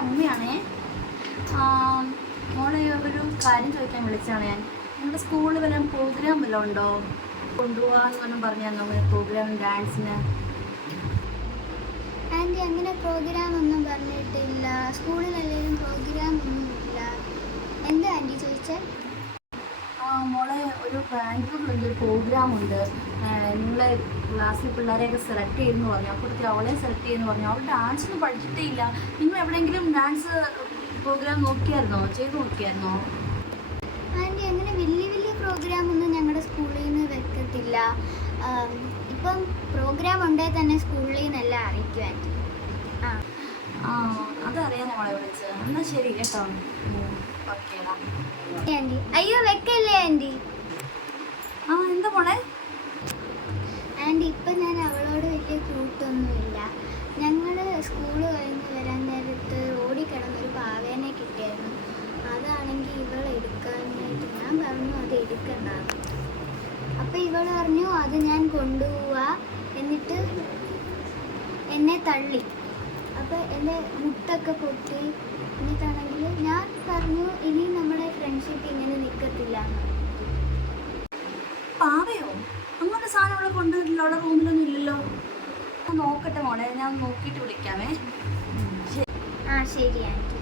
അമ്മയാണേ. മോളെ ഒരു കാര്യം ചോദിക്കാൻ വിളിച്ചാണ് ഞാൻ. നിങ്ങളുടെ സ്കൂളിൽ വല്ല പ്രോഗ്രാം വല്ലതും ഉണ്ടോ? കൊണ്ടുപോകാന്ന് പറഞ്ഞാൽ പ്രോഗ്രാം ഡാൻസിന്. ആൻറ്റി അങ്ങനെ പ്രോഗ്രാം ഒന്നും പറഞ്ഞിട്ടില്ല. സ്കൂളിലല്ലെങ്കിലും പ്രോഗ്രാം ഒന്നുമില്ല. എന്താ ആൻറ്റി ചോദിച്ചാൽ? മോളെ ഒരു ബാംഗ്ലൂരിലൊരു പ്രോഗ്രാമുണ്ട്. നിങ്ങളെ ക്ലാസ്സിൽ പിള്ളേരെയൊക്കെ സെലക്ട് ചെയ്യുമെന്ന് പറഞ്ഞു. അപ്പോഴത്തെ അവളെ സെലക്ട് ചെയ്യുമെന്ന് പറഞ്ഞു. അവൾ ഡാൻസൊന്നും പഠിച്ചിട്ടേ ഇല്ല. നിങ്ങൾ എവിടെയെങ്കിലും ഡാൻസ് പ്രോഗ്രാം ചെയ്ത് നോക്കിയായിരുന്നോ? ആൻറ്റി അങ്ങനെ വലിയ വലിയ പ്രോഗ്രാമൊന്നും ഞങ്ങളുടെ സ്കൂളിൽ നിന്ന് വെക്കത്തില്ല. ഇപ്പം പ്രോഗ്രാം ഉണ്ടെങ്കിൽ തന്നെ സ്കൂളിൽ നിന്നല്ല അറിയിക്കും ആൻറ്റി. അതറിയാൻ നമ്മളെ വിളിച്ചത്. എന്നാൽ ശരി കേട്ടോ. ഓക്കേടാ ആൻറ്റി. അയ്യോ വെക്കല്ലേ ആൻറ്റി. എന്താ മോളെ? ആൻറ്റി ഇപ്പം ഞാൻ അവളോട് വലിയ കൂട്ടൊന്നുമില്ല. ഞങ്ങൾ സ്കൂൾ കഴിഞ്ഞ് വരാൻ നേരത്ത് റോഡിൽ കിടന്നൊരു പാവേനെ കിട്ടിയായിരുന്നു. അതാണെങ്കിൽ ഇവൾ എടുക്കാനായിട്ട് ഞാൻ പറഞ്ഞു അത് എടുക്കണ്ടാന്ന്. അപ്പോൾ ഇവൾ പറഞ്ഞു അത് ഞാൻ കൊണ്ടുപോവാ, എന്നിട്ട് എന്നെ തള്ളി. അപ്പോൾ എൻ്റെ മുട്ടൊക്കെ പൊട്ടി. എന്നിട്ടാണെങ്കിൽ ഞാൻ പറഞ്ഞു ഇനി നമ്മുടെ ഫ്രണ്ട്ഷിപ്പ് ഇങ്ങനെ നിൽക്കത്തില്ല. പാവയോ? അങ്ങനെ സാധനം അവളെ കൊണ്ടുവരില്ല. അവളെ റൂമിലൊന്നും ഇല്ലല്ലോ. നോക്കട്ടെ മോളെ, ഞാൻ നോക്കിയിട്ട് വിളിക്കാമേ. ശരി ആൻറ്റി.